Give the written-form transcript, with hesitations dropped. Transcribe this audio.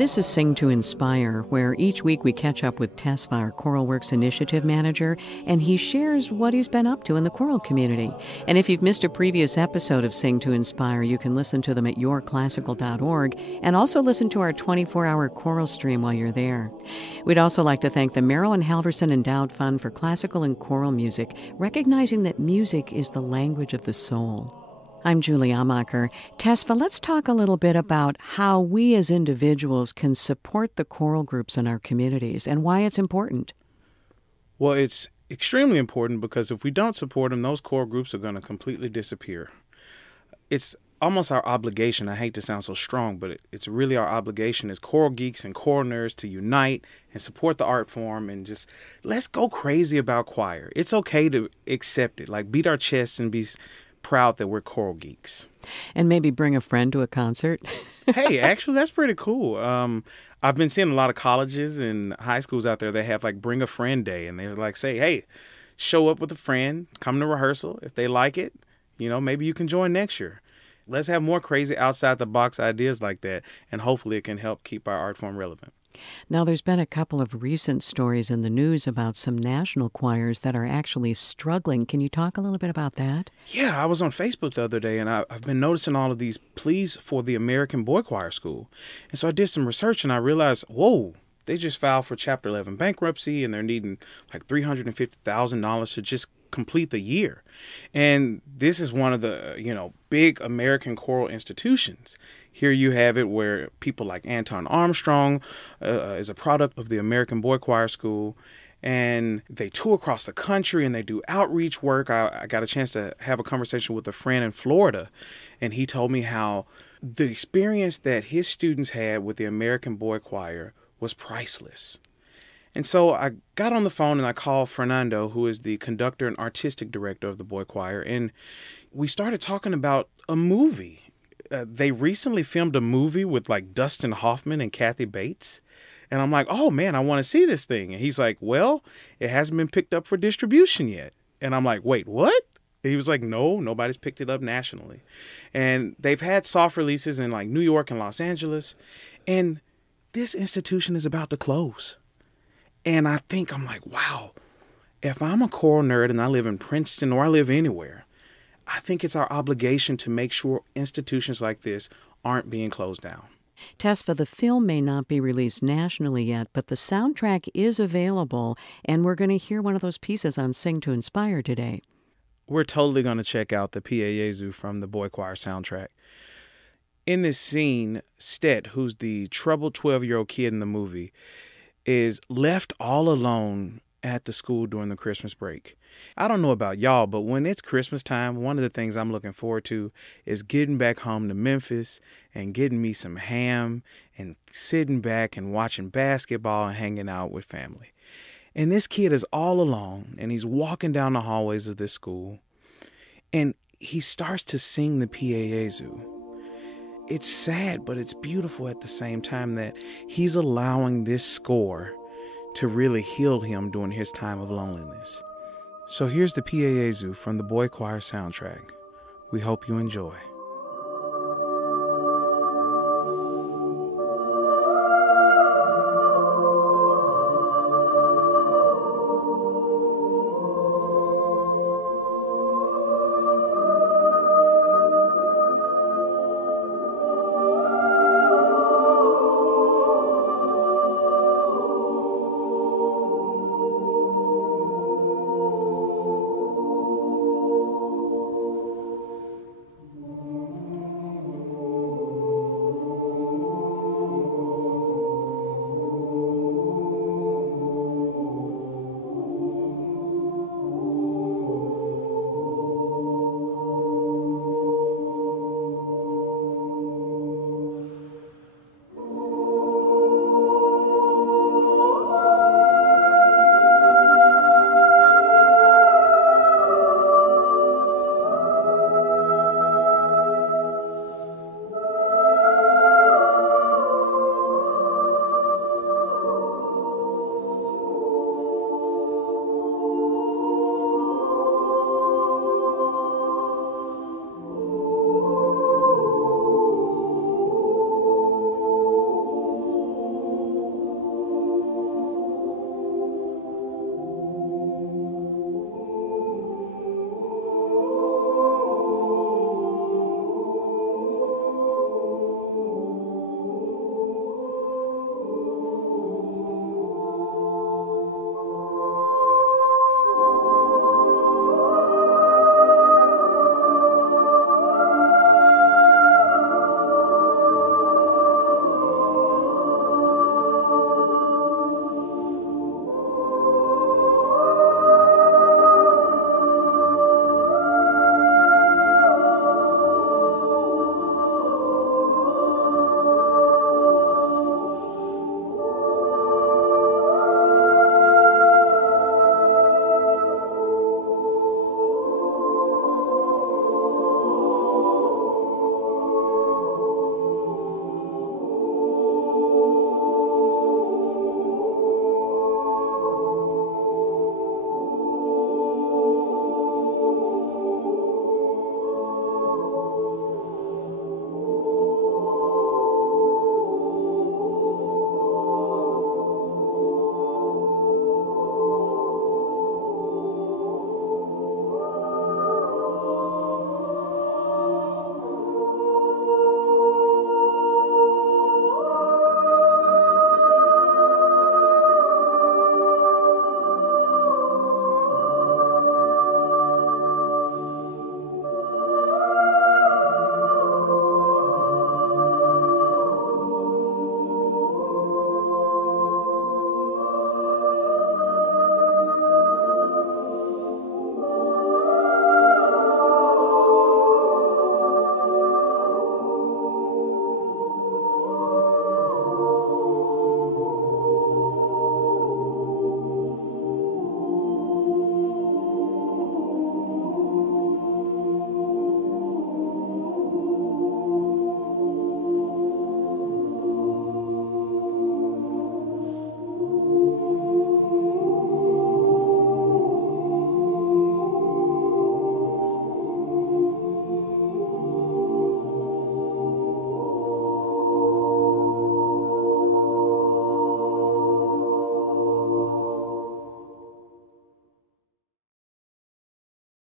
This is Sing to Inspire, where each week we catch up with Tesfa, our Choral Works Initiative Manager, and he shares what he's been up to in the choral community. And if you've missed a previous episode of Sing to Inspire, you can listen to them at yourclassical.org and also listen to our 24-hour choral stream while you're there. We'd also like to thank the Marilyn Halverson Endowed Fund for Classical and Choral Music, recognizing that music is the language of the soul. I'm Julie Amacher. Tesfa, let's talk a little bit about how we as individuals can support the choral groups in our communities and why it's important. Well, it's extremely important because if we don't support them, those choral groups are going to completely disappear. It's almost our obligation. I hate to sound so strong, but it's really our obligation as choral geeks and choral nerds to unite and support the art form and just let's go crazy about choir. It's okay to accept it, like beat our chests and be proud that we're choral geeks. And maybe bring a friend to a concert. Hey, actually, that's pretty cool. I've been seeing a lot of colleges and high schools out there that have like bring a friend day. And they're like, say, hey, show up with a friend, come to rehearsal. If they like it, maybe you can join next year. Let's have more crazy outside the box ideas like that. And hopefully it can help keep our art form relevant. Now, there's been a couple of recent stories in the news about some national choirs that are actually struggling. Can you talk a little bit about that? Yeah, I was on Facebook the other day, and I've been noticing all of these pleas for the American Boychoir School. And so I did some research, and I realized, whoa, they just filed for Chapter 11 bankruptcy, and they're needing like $350,000 to just complete the year. And this is one of the, big American choral institutions. Here you have it where people like Anton Armstrong is a product of the American Boychoir School, and they tour across the country and they do outreach work. I got a chance to have a conversation with a friend in Florida, and he told me how the experience that his students had with the American Boychoir was priceless. And so I got on the phone and I called Fernando, who is the conductor and artistic director of the Boychoir, and we started talking about a movie. They recently filmed a movie with like Dustin Hoffman and Kathy Bates. And I'm like, oh man, I want to see this thing. And he's like, well, it hasn't been picked up for distribution yet. And I'm like, wait, what? And he was like, no, nobody's picked it up nationally. And they've had soft releases in like New York and Los Angeles. And this institution is about to close. And I'm like, wow, if I'm a choral nerd and I live in Princeton or I live anywhere, I think it's our obligation to make sure institutions like this aren't being closed down. Tesfa, the film may not be released nationally yet, but the soundtrack is available, and we're going to hear one of those pieces on Sing to Inspire today. We're totally going to check out the Jesu from the Boychoir soundtrack. In this scene, Stet, who's the troubled 12-year-old kid in the movie, is left all alone at the school during the Christmas break. I don't know about y'all, but when it's Christmas time, one of the things I'm looking forward to is getting back home to Memphis and getting me some ham and sitting back and watching basketball and hanging out with family. And this kid is all alone, and he's walking down the hallways of this school, and he starts to sing the Jesu. It's sad, but it's beautiful at the same time that he's allowing this score to really heal him during his time of loneliness. So here's the Jesu from the Boychoir soundtrack. We hope you enjoy.